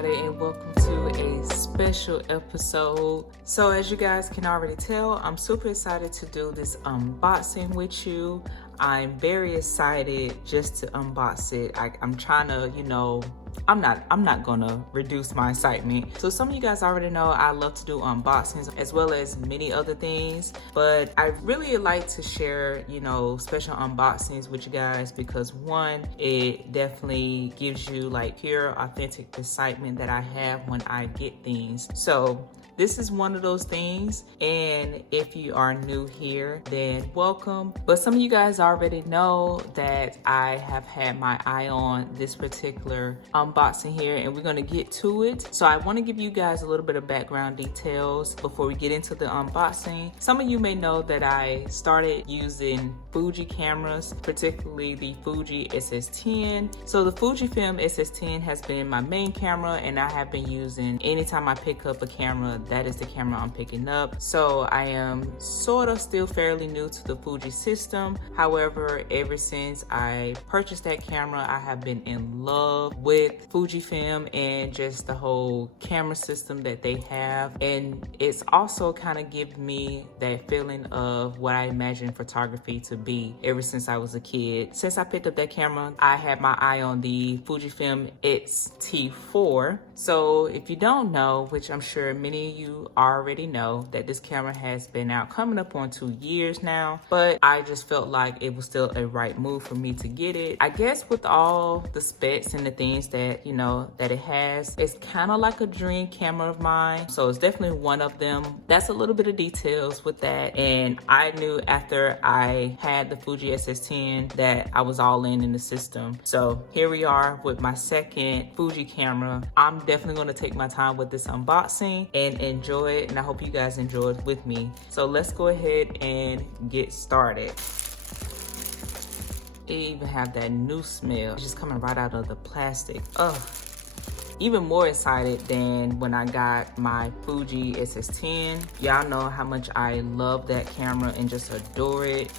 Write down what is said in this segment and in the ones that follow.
everybody, and welcome to a special episode. So as you guys can already tell, I'm super excited to do this unboxing with you. I'm very excited just to unbox it. I'm trying to, I'm not gonna reduce my excitement. So some of you guys already know I love to do unboxings as well as many other things, but I really like to share, special unboxings with you guys because one, it definitely gives you like pure, authentic excitement that I have when I get things. So this is one of those things, and if you are new here, then welcome. But some of you guys already know that I have had my eye on this particular unboxing here, and we're gonna get to it. So I wanna give you guys a little bit of background details before we get into the unboxing. Some of you may know that I started using Fuji cameras, particularly the Fuji SS10. So the Fujifilm SS10 has been my main camera, and I have been using, anytime I pick up a camera, that is the camera I'm picking up. So I am sort of still fairly new to the Fuji system. However, ever since I purchased that camera, I have been in love with Fujifilm and just the whole camera system that they have. And it's also kind of given me that feeling of what I imagine photography to be ever since I was a kid. Since I picked up that camera, I had my eye on the Fujifilm X-T4. So if you don't know, which I'm sure many of you already know, that this camera has been out coming up on 2 years now, but I just felt like it was still a right move for me to get it. I guess with all the specs and the things that, that it has, it's kind of like a dream camera of mine. So it's definitely one of them. That's a little bit of details with that. And I knew after I had the Fuji SS10 that I was all in the system. So here we are with my second Fuji camera. I'm definitely going to take my time with this unboxing and enjoy it, and I hope you guys enjoy it with me. So let's go ahead and get started. It even have that new smell. It's just coming right out of the plastic. Ugh. Even more excited than when I got my Fuji SS10. Y'all know how much I love that camera and just adore it.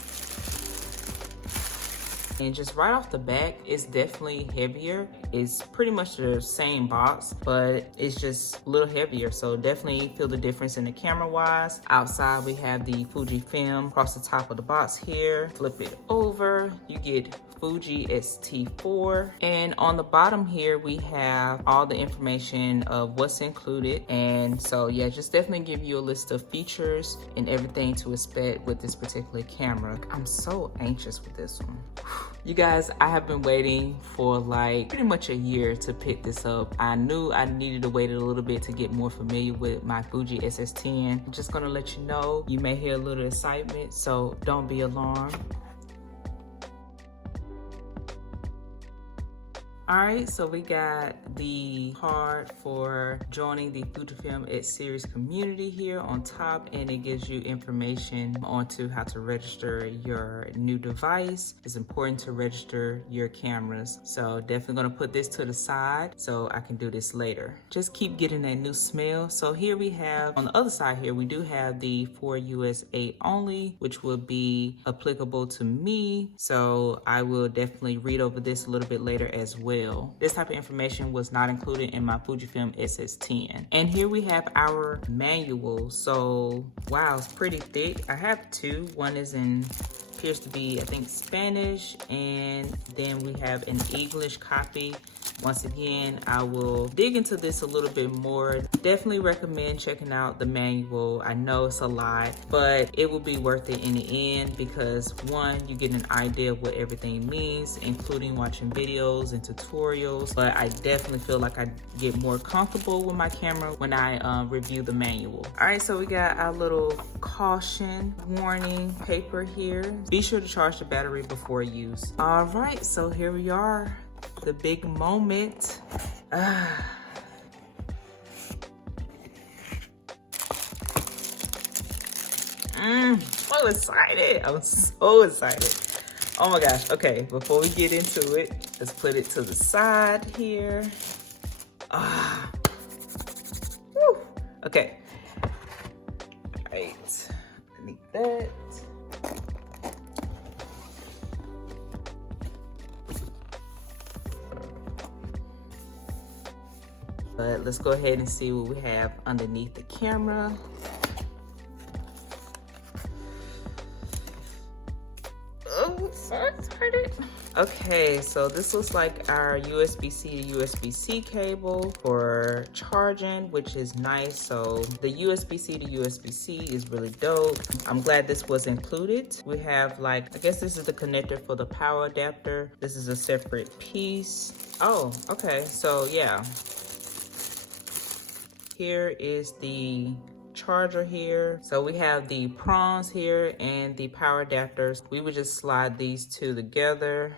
And just right off the back, it's definitely heavier. It's pretty much the same box, but it's just a little heavier. So definitely feel the difference in the camera wise. Outside, we have the Fujifilm across the top of the box here. Flip it over, you get Fuji X-T4. And on the bottom here, we have all the information of what's included. And so yeah, just definitely give you a list of features and everything to expect with this particular camera. I'm so anxious with this one. You guys, I have been waiting for like pretty much a year to pick this up. I knew I needed to wait a little bit to get more familiar with my Fuji SS10. I'm just gonna let you know, you may hear a little excitement, so don't be alarmed. All right, so we got the card for joining the Fujifilm X series community here on top, and it gives you information onto how to register your new device. It's important to register your cameras. So definitely gonna put this to the side so I can do this later. Just keep getting that new smell. So here we have, on the other side here, we do have the for USA only, which will be applicable to me. So I will definitely read over this a little bit later as well. This type of information was not included in my Fujifilm SS10. And here we have our manual. So, wow, it's pretty thick. I have two. One is appears to be, I think, Spanish, and then we have an English copy. Once again, I will dig into this a little bit more. Definitely recommend checking out the manual. I know it's a lot, but it will be worth it in the end because one, you get an idea of what everything means, including watching videos and tutorials. But I definitely feel like I get more comfortable with my camera when I review the manual. All right, so we got our little caution warning paper here. Be sure to charge the battery before use. All right, so here we are. The big moment. So excited. I'm so excited. Oh my gosh. Okay, before we get into it, let's put it to the side here. Woo. Okay. All right. I need that. But let's go ahead and see what we have underneath the camera. Oh, sorry. Okay, so this looks like our USB-C to USB-C cable for charging, which is nice. So the USB-C to USB-C is really dope. I'm glad this was included. We have like, I guess this is the connector for the power adapter. This is a separate piece. Oh, okay, so yeah. Here is the charger here. So we have the prongs here and the power adapters. We would just slide these two together,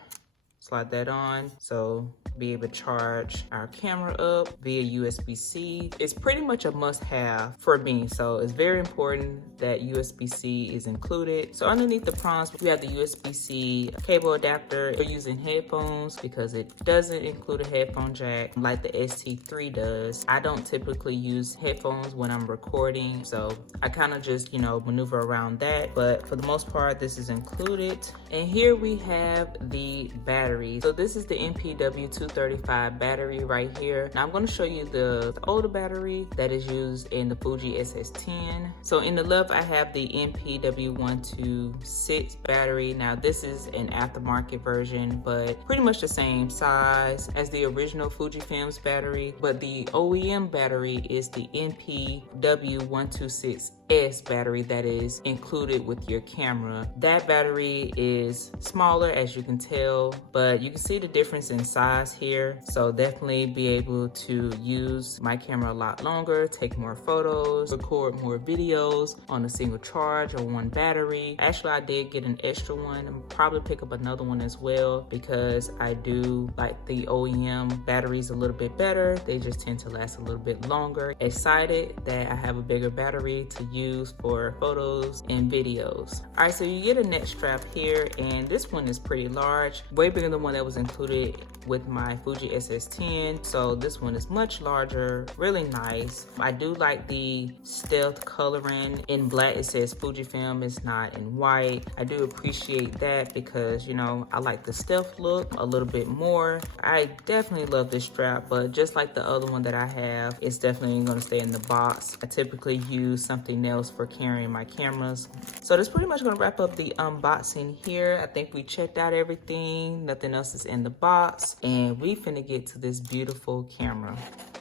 slide that on, so be able to charge our camera up via USB-C. It's pretty much a must-have for me, so it's very important that USB-C is included. So underneath the prongs, we have the USB-C cable adapter. We're using headphones because it doesn't include a headphone jack like the X-T4 does. I don't typically use headphones when I'm recording, so I kind of just, you know, maneuver around that, but for the most part, this is included. And here we have the battery. So this is the MPW235 battery right here. Now I'm going to show you the older battery that is used in the Fuji SS10. So in the left, I have the MPW126 battery. Now this is an aftermarket version, but pretty much the same size as the original Fujifilm's battery. But the OEM battery is the MPW126S battery that is included with your camera. That battery is smaller, as you can tell, but you can see the difference in size here. So definitely be able to use my camera a lot longer, take more photos, record more videos on a single charge or one battery. Actually, I did get an extra one. I'll probably pick up another one as well because I do like the OEM batteries a little bit better. They just tend to last a little bit longer. Excited that I have a bigger battery to use for photos and videos. All right, so you get a neck strap here, and this one is pretty large, way bigger than the one that was included with my Fuji SS10. So this one is much larger, really nice. I do like the stealth coloring. In black it says Fujifilm, it's not in white. I do appreciate that because, you know, I like the stealth look a little bit more. I definitely love this strap, but just like the other one that I have, it's definitely going to stay in the box. I typically use something else for carrying my cameras. So that's pretty much going to wrap up the unboxing here. I think we checked out everything. Nothing else is in the box, and we finna get to this beautiful camera.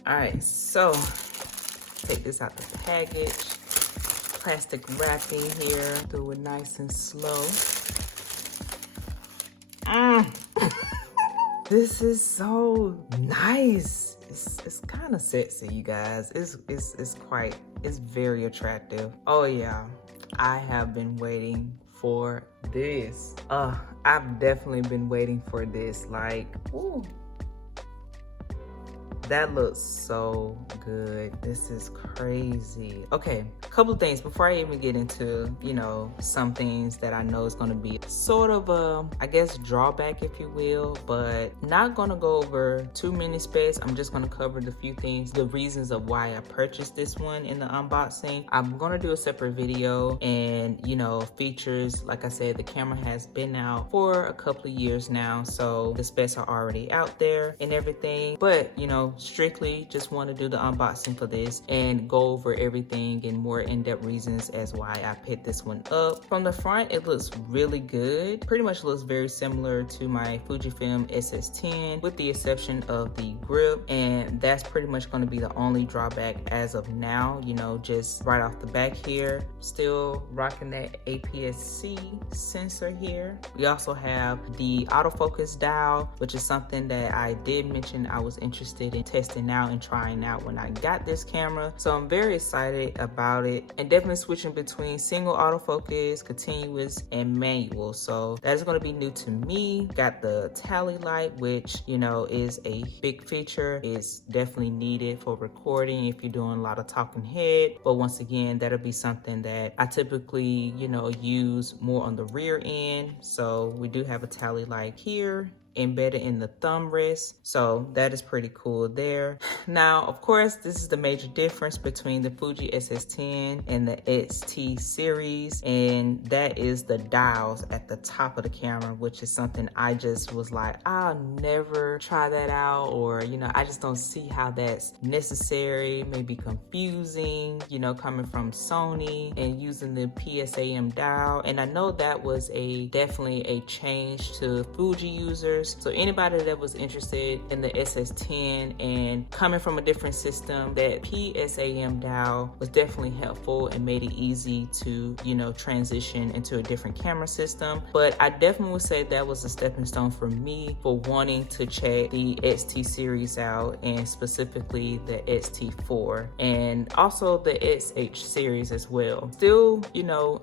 All right, so take this out of the package. Plastic wrapping here. Do it nice and slow. This is so nice. It's kind of sexy, you guys. It's very attractive. Oh yeah, I have been waiting for this. I've definitely been waiting for this. Like, ooh, that looks so good. This is crazy. Okay, a couple of things before I even get into, you know, some things that I know is going to be sort of a, I guess, drawback, if you will, but not going to go over too many specs. I'm just going to cover the few things, the reasons of why I purchased this one in the unboxing. I'm going to do a separate video, and, you know, features. Like I said, the camera has been out for a couple of years now, so the specs are already out there and everything, but, you know, strictly just want to do the unboxing for this and go over everything and more in-depth reasons as why I picked this one up. From the front, it looks really good. Pretty much looks very similar to my Fujifilm SS10 with the exception of the grip, and that's pretty much going to be the only drawback as of now. You know, just right off the back here, still rocking that APS-C sensor here. We also have the autofocus dial, which is something that I did mention I was interested in testing out and trying out when I got this camera. So I'm very excited about it, and definitely switching between single autofocus, continuous, and manual. So that is going to be new to me. Got the tally light, which, you know, is a big feature. It's definitely needed for recording if you're doing a lot of talking head. But once again, that'll be something that I typically, you know, use more on the rear end. So we do have a tally light here. embedded in the thumb rest, so that is pretty cool there. Now, of course, this is the major difference between the Fuji SS10 and the X-T series, and that is the dials at the top of the camera, which is something I just was like, I'll never try that out, or I just don't see how that's necessary, maybe confusing, coming from Sony and using the PSAM dial. And I know that was definitely a change to Fuji users. So anybody that was interested in the SS10 and coming from a different system, that PSAM dial was definitely helpful and made it easy to, transition into a different camera system. But I definitely would say that was a stepping stone for me for wanting to check the X-T series out, and specifically the X-T4 and also the X-H series as well. Still,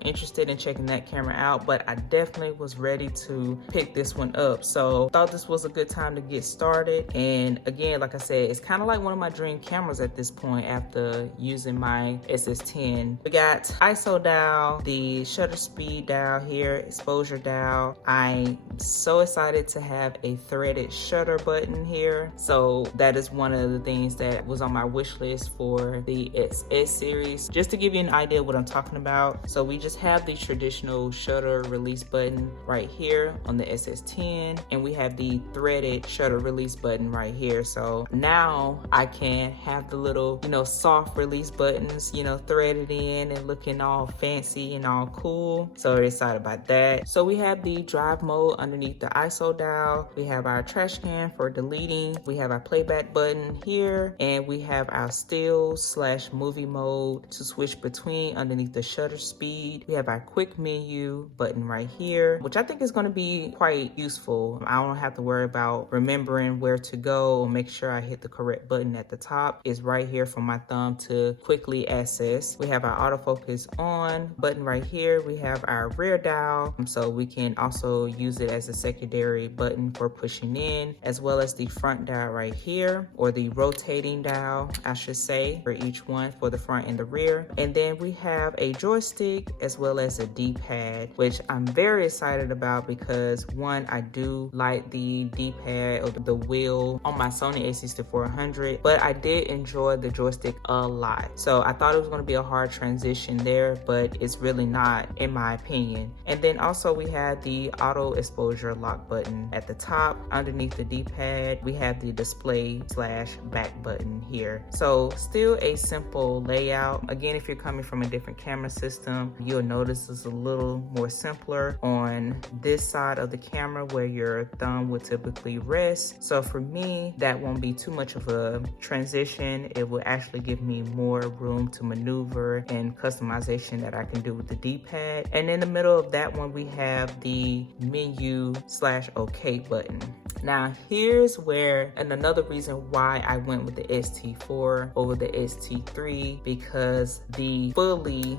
interested in checking that camera out, but I definitely was ready to pick this one up. So thought this was a good time to get started. And again, like I said, it's kind of like one of my dream cameras at this point after using my SS10. We got ISO dial, the shutter speed dial here, exposure dial. I'm so excited to have a threaded shutter button here. So that is one of the things that was on my wish list for the XS series. Just to give you an idea what I'm talking about. So we just have the traditional shutter release button right here on the SS10, and we have the threaded shutter release button right here. So now I can have the little, soft release buttons, threaded in and looking all fancy and all cool. So we're excited about that. So we have the drive mode underneath the ISO dial. We have our trash can for deleting. We have our playback button here, and we have our still/movie mode to switch between underneath the shutter speed. We have our quick menu button right here, which I think is going to be quite useful. I don't have to worry about remembering where to go or make sure I hit the correct button at the top. It's right here for my thumb to quickly access. We have our autofocus on button right here. We have our rear dial, so we can also use it as a secondary button for pushing in, as well as the front dial right here, or the rotating dial, I should say, for each one for the front and the rear. And then we have a joystick as well as a D-pad, which I'm very excited about because one, I do like the D-pad or the wheel on my Sony a6400, but I did enjoy the joystick a lot. So I thought it was going to be a hard transition there, but it's really not, in my opinion. And then also we have the auto exposure lock button at the top. Underneath the D-pad, we have the display/back button here. So still a simple layout. Again, if you're coming from a different camera system, you'll notice it's a little more simpler on this side of the camera where your thumb would typically rest. So for me, that won't be too much of a transition. It will actually give me more room to maneuver and customization that I can do with the D-pad. And in the middle of that one, we have the menu/OK button. Now here's where, and another reason why I went with the X-T4 over the X-T3, because the fully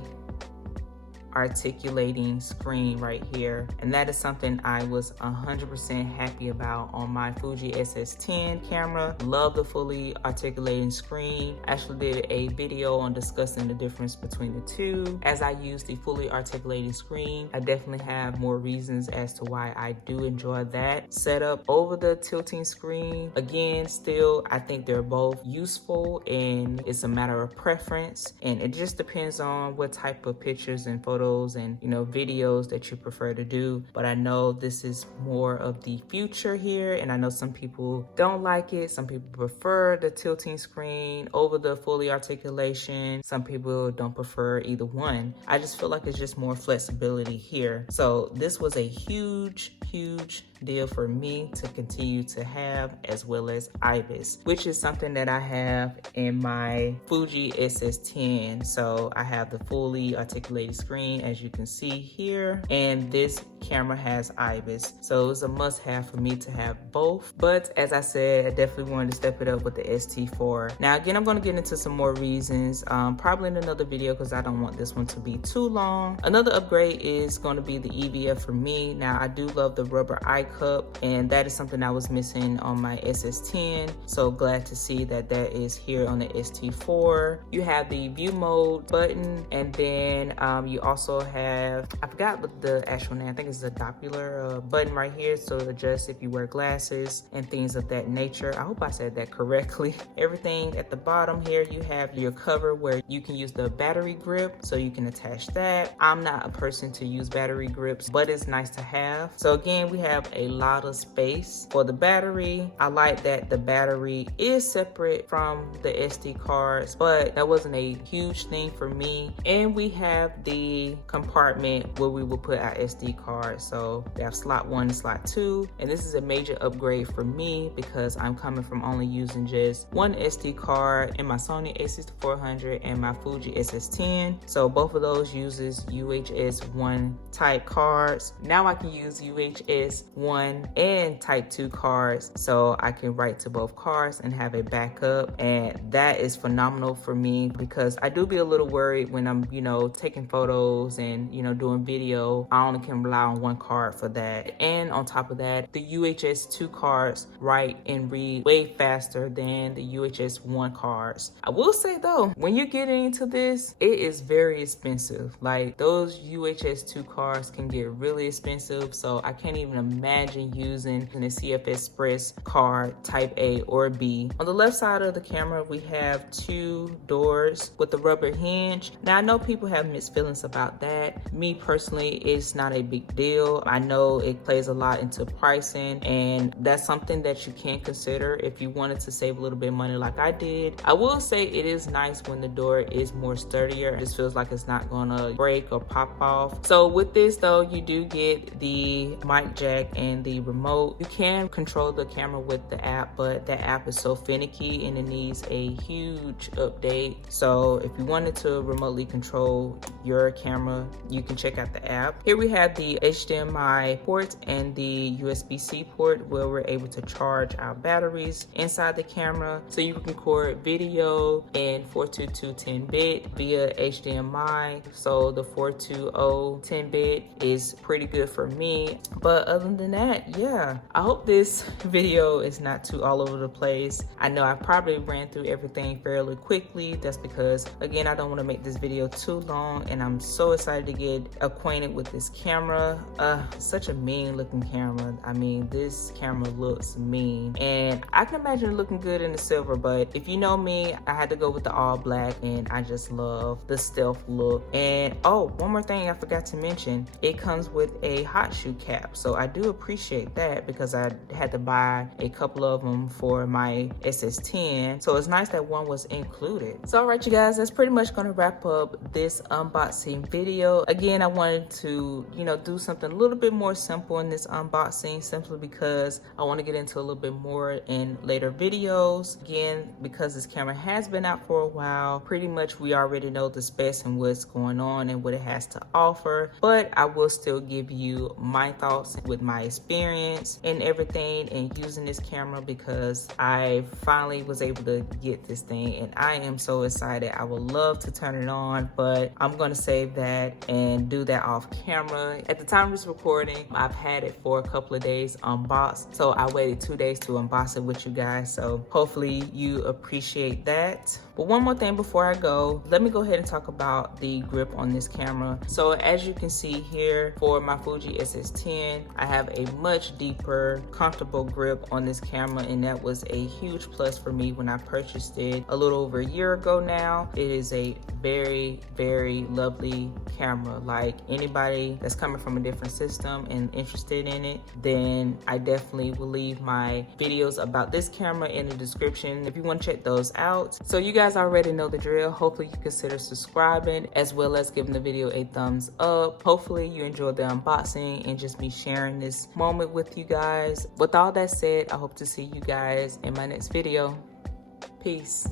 articulating screen right here, and that is something I was 100% happy about on my Fuji SS10 camera. Love the fully articulating screen. Actually did a video on discussing the difference between the two. As I use the fully articulating screen, I definitely have more reasons as to why I do enjoy that setup over the tilting screen. Again, still, I think they're both useful, and it's a matter of preference, and it just depends on what type of pictures and photos and videos that you prefer to do. But I know this is more of the future here, and I know some people don't like it. Some people prefer the tilting screen over the fully articulation. Some people don't prefer either one. I just feel like it's just more flexibility here. So this was a huge deal for me to continue to have, as well as IBIS, which is something that I have in my Fuji SS10. So I have the fully articulated screen, as you can see here, and this camera has IBIS, so it's a must-have for me to have both. But as I said, I definitely wanted to step it up with the X-T4. Now again, I'm going to get into some more reasons probably in another video, because I don't want this one to be too long. Another upgrade is going to be the EVF for me. Now I do love the the rubber eye cup, and that is something I was missing on my SS10. So glad to see that that is here on the X-T4. You have the view mode button, and then you also have, I forgot what the actual name, I think it's a Doppler button right here, so it adjusts if you wear glasses and things of that nature. I hope I said that correctly. Everything at the bottom here, you have your cover where you can use the battery grip, so you can attach that. I'm not a person to use battery grips, but it's nice to have. So again, we have a lot of space for the battery. I like that the battery is separate from the SD cards, but that wasn't a huge thing for me. And we have the compartment where we will put our SD cards. So we have slot 1 and slot 2, and this is a major upgrade for me because I'm coming from only using just one SD card in my Sony a6400 and my Fuji SS10. So both of those uses UHS 1 type cards. Now I can use UHS 1 and type 2 cards, so I can write to both cards and have a backup, and that is phenomenal for me because I do be a little worried when I'm, you know, taking photos and, you know, doing video. I only can rely on one card for that. And on top of that, the UHS 2 cards write and read way faster than the UHS 1 cards. I will say though, when you're getting into this, it is very expensive. Like those UHS 2 cards can get really expensive, so I can't even imagine using an CF Express card type A or B. On the left side of the camera, we have 2 doors with the rubber hinge. Now I know people have mixed feelings about that. Me personally, it's not a big deal. I know it plays a lot into pricing, and that's something that you can consider if you wanted to save a little bit of money like I did. I will say it is nice when the door is more sturdier. This feels like it's not gonna break or pop off. So with this though, you do get the mic jack and the remote. You can control the camera with the app, but that app is so finicky and it needs a huge update. So if you wanted to remotely control your camera, you can check out the app. Here we have the HDMI port and the USB-C port where we're able to charge our batteries inside the camera, so you can record video in 422 10-bit via HDMI. So the 420 10-bit is pretty good for me. But other than that, yeah, I hope this video is not too all over the place. I know I probably ran through everything fairly quickly. That's because, again, I don't want to make this video too long, and I'm so excited to get acquainted with this camera. Such a mean looking camera. I mean, this camera looks mean, and I can imagine it looking good in the silver, but if you know me, I had to go with the all black, and I just love the stealth look. And oh, one more thing I forgot to mention, it comes with a hot shoe cap, so I do appreciate that because I had to buy a couple of them for my SS10, so it's nice that one was included. So all right, you guys, that's pretty much going to wrap up this unboxing video. Again, I wanted to, you know, do something a little bit more simple in this unboxing, simply because I want to get into a little bit more in later videos. Again, because this camera has been out for a while, pretty much we already know the specs and what's going on and what it has to offer, but I will still give you my thoughts with my experience and everything and using this camera, because I finally was able to get this thing and I am so excited. I would love to turn it on, but I'm gonna save that and do that off camera. At the time of this recording, I've had it for a couple of days unboxed, so I waited 2 days to unbox it with you guys, so hopefully you appreciate that. But one more thing before I go, let me go ahead and talk about the grip on this camera. So as you can see here, for my Fuji SS10, I have a much deeper, comfortable grip on this camera, and that was a huge plus for me when I purchased it a little over a year ago now. It is a very, very lovely camera. Like, anybody that's coming from a different system and interested in it, then I definitely will leave my videos about this camera in the description if you want to check those out. So you guys already know the drill. Hopefully you consider subscribing as well as giving the video a thumbs up. Hopefully you enjoyed the unboxing and just me sharing this moment with you guys. With all that said, I hope to see you guys in my next video. Peace.